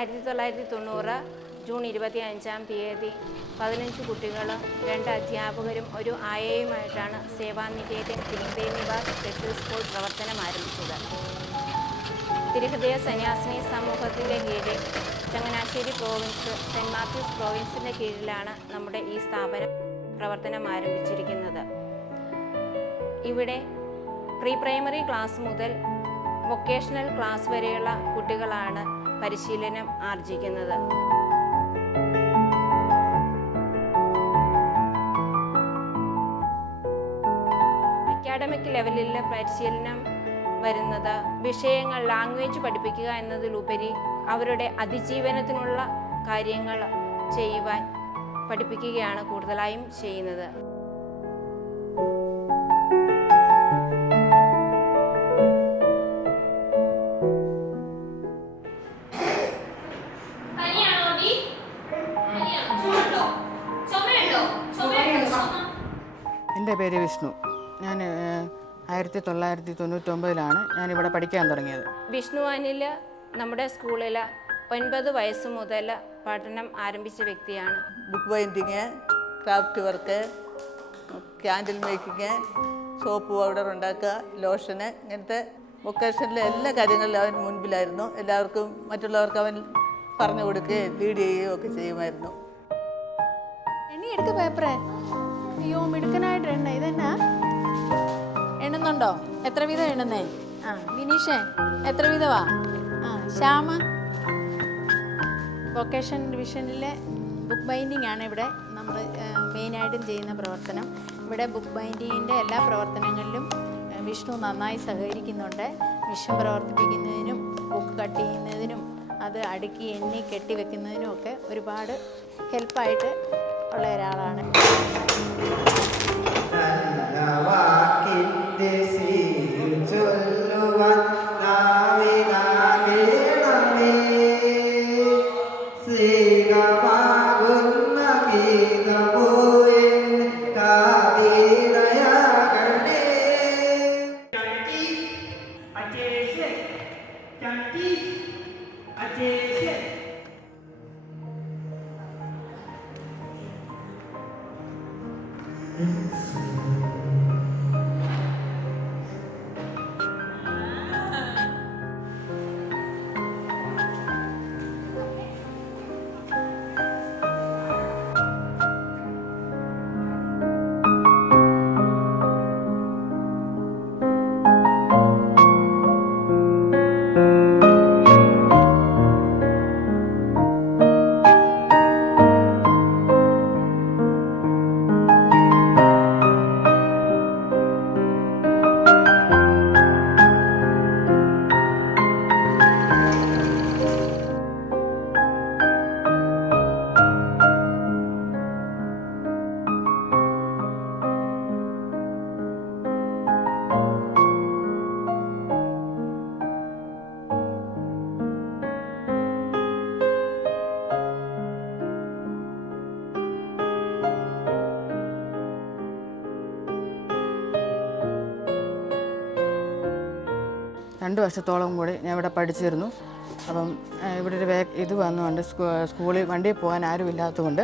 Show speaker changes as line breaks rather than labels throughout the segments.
തൊള്ളായിരത്തി തൊണ്ണൂറ് ജൂൺ ഇരുപത്തി അഞ്ചാം തീയതി പതിനഞ്ച് കുട്ടികളും രണ്ട് അധ്യാപകരും ഒരു ആയയുമായിട്ടാണ് സേവാനികേതൻ തിരുഹൃദയ നിവാസ് സ്പെഷ്യൽ സ്കൂൾ പ്രവർത്തനം ആരംഭിച്ചത്. തിരുഹൃദയ സന്യാസിനി സമൂഹത്തിന്റെ കീഴിൽ ചങ്ങനാശ്ശേരി പ്രോവിൻസ് സെന്റ് മാത്യൂസ് പ്രോവിൻസിന്റെ കീഴിലാണ് നമ്മുടെ ഈ സ്ഥാപനം പ്രവർത്തനം ആരംഭിച്ചിരിക്കുന്നത്. ഇവിടെ പ്രീ പ്രൈമറി ക്ലാസ് മുതൽ വൊക്കേഷണൽ ക്ലാസ് വരെയുള്ള കുട്ടികളാണ് പരിശീലനം ആർജിക്കുന്നത്. അക്കാഡമിക് ലെവലിൽ പരിശീലനം വരുന്നത് വിഷയങ്ങൾ ലാംഗ്വേജ് പഠിപ്പിക്കുക എന്നതിലുപരി അവരുടെ അതിജീവനത്തിനുള്ള കാര്യങ്ങൾ ചെയ്യുവാൻ പഠിപ്പിക്കുകയാണ് കൂടുതലായും ചെയ്യുന്നത്.
എന്റെ പേര് വിഷ്ണു. ഞാൻ ആയിരത്തി തൊള്ളായിരത്തി തൊണ്ണൂറ്റൊമ്പതിലാണ് ഇവിടെ പഠിക്കാൻ തുടങ്ങിയത്.
വിഷ്ണു അനിൽ നമ്മുടെ സ്കൂളിൽ ഒൻപത് വയസ്സ് മുതൽ പഠനം ആരംഭിച്ച വ്യക്തിയാണ്.
Book binding craft work candle making soap powder ഉണ്ടാക്കുക ലോഷന് ഇങ്ങനത്തെ വൊക്കേഷനിലെ എല്ലാ കാര്യങ്ങളിലും അവൻ മുൻപിലായിരുന്നു. എല്ലാവർക്കും മറ്റുള്ളവർക്ക് അവൻ പറഞ്ഞു കൊടുക്കുകയും ലീഡ് ചെയ്യുകയും ഒക്കെ ചെയ്യുമായിരുന്നു.
എണ്ണി എടുക്ക പേപ്പറേ അയ്യോ മിടുക്കനായിട്ട് എണ്ണ. ഇതെന്നാ? എണ്ണുന്നുണ്ടോ? എത്ര വീതം എണ്ണുന്നേ? ആ. വിനീഷേ എത്ര വീതമാ ആ ശ്യാമ. വൊക്കേഷൻ ഡിവിഷനിലെ ബുക്ക് ബൈൻഡിങ് ആണ് ഇവിടെ നമ്മൾ മെയിനായിട്ടും ചെയ്യുന്ന പ്രവർത്തനം. ഇവിടെ ബുക്ക് ബൈൻഡിങ്ങിന്റെ എല്ലാ പ്രവർത്തനങ്ങളിലും വിഷ്ണു നന്നായി സഹകരിക്കുന്നുണ്ട്. മിഷൻ പ്രവർത്തിപ്പിക്കുന്നതിനും ബുക്ക് കട്ട് ചെയ്യുന്നതിനും അത് അടുക്കി എണ്ണി കെട്ടി വെക്കുന്നതിനും ഒക്കെ ഒരുപാട് ഹെൽപ്പായിട്ട് ഉള്ള ഒരാളാണ്.
and free. Uh,
രണ്ട് വർഷത്തോളം കൂടി ഞാൻ ഇവിടെ പഠിച്ചിരുന്നു. അപ്പം ഇവിടെ ഒരു ഇത് വന്നുകൊണ്ട് സ്കൂളിൽ വണ്ടിയിൽ പോകാൻ ആരും ഇല്ലാത്തതുകൊണ്ട്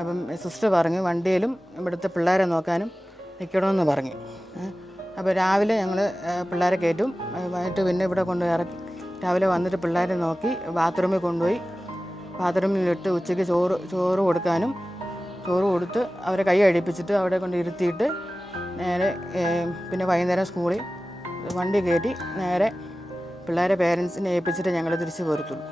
അപ്പം സിസ്റ്റർ പറഞ്ഞു വണ്ടിയിലും ഇവിടുത്തെ പിള്ളേരെ നോക്കാനും നിൽക്കണമെന്ന് പറഞ്ഞു. അപ്പോൾ രാവിലെ ഞങ്ങൾ പിള്ളേരെ കയറ്റും. വൈകിട്ട് പിന്നെ ഇവിടെ കൊണ്ട് ഇറക്കി രാവിലെ വന്നിട്ട് പിള്ളേരെ നോക്കി ബാത്റൂമിൽ കൊണ്ടുപോയി. ബാത്റൂമിലിട്ട് ഉച്ചയ്ക്ക് ചോറ് ചോറ് കൊടുക്കാനും ചോറ് കൊടുത്ത് അവരെ കൈ അഴിപ്പിച്ചിട്ട് അവിടെ കൊണ്ട് ഇരുത്തിയിട്ട് നേരെ പിന്നെ വൈകുന്നേരം സ്കൂളിൽ വണ്ടി കയറ്റി നേരെ പിള്ളേരെ പേരൻസിനെ ഏൽപ്പിച്ചിട്ട് ഞങ്ങൾ തിരിച്ച് പോരത്തുള്ളൂ.